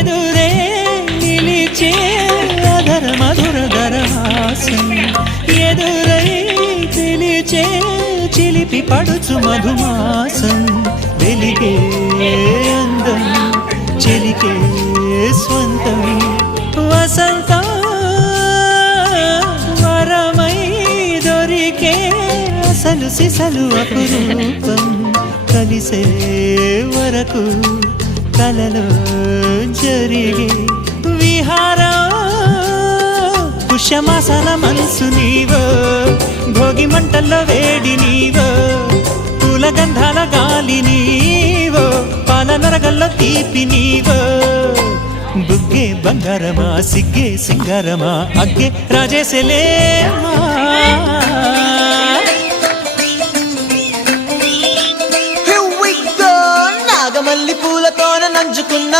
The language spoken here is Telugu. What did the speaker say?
ఎదురే నిలిచే అధర మధుర దరహాసం ఎదురై తెలిచే చిలిపి పడుచు మధుమాసం వెలిగే అందం చెలికే స్వంతం వసంతం వరమై దొరికే అసలు సిసలు అపురూపం కలిసే వరకు కలలో జరిగే విహారం పుష్యమాసన మనసు నీవో భోగి మంటల్లో వేడి నీవో పూల గంధాల గాలి నీవో పాల నరగల్లో తీపి నీవో బుగ్గే బంగారమా సిగ్గే సింగారమా అగ్గే రాజేసలేమా నాగమల్లి పూలతోన నంచుకున్న